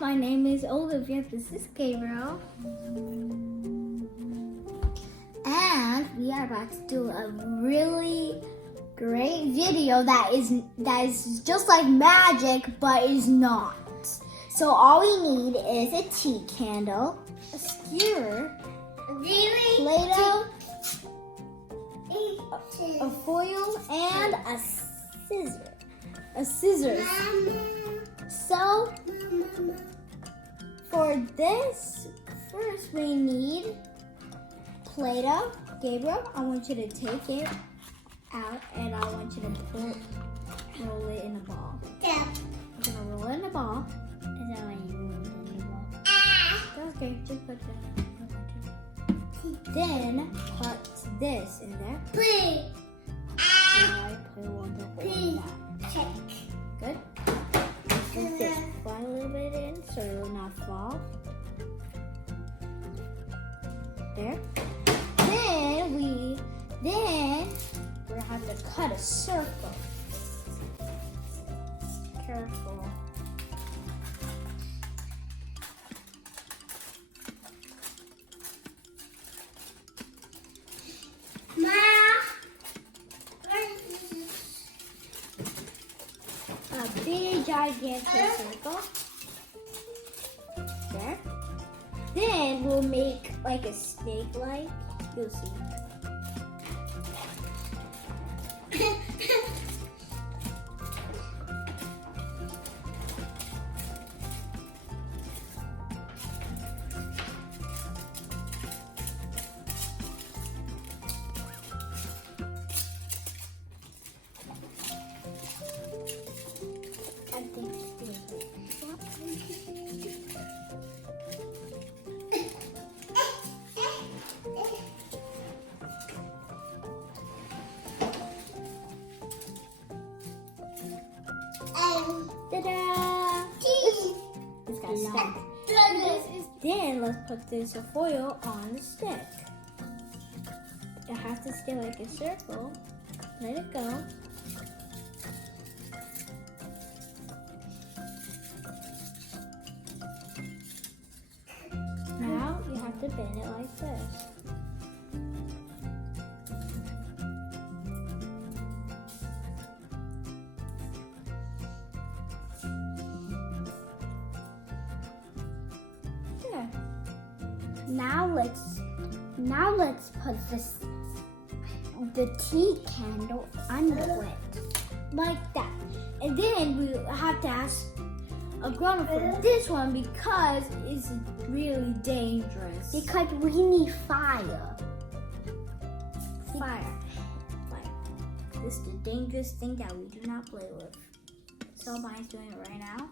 my name is Olivia. This is Gabriel. And we are about to do a really great video that is just like magic, but is not. So all we need is a tea candle, a skewer, Play-Doh, a foil, and a scissors. So for this, first we need Play-Doh. Gabriel, I want you to take it out and I want you to roll it in a ball. Yeah. I'm gonna roll it in a ball. Is that why you roll it in a ball? That's okay, just put that. Then put this in there. Please. Good. Put this fly a little bit in so it will not fall. There. Then we'll have to cut a circle. Careful. A big gigantic circle. There. Then we'll make like a snake like. You'll see. I think it's good. Ta-da! This got stuck. Then let's put this foil on the stick. It has to stay like a circle. Let it go. Now you have to bend it like this. There. Now let's put the tea candle under it. Like that. And then we have to ask a grown-up for this one because it's really dangerous. Because we need fire. Fire. This is the dangerous thing that we do not play with. So mine's doing it right now.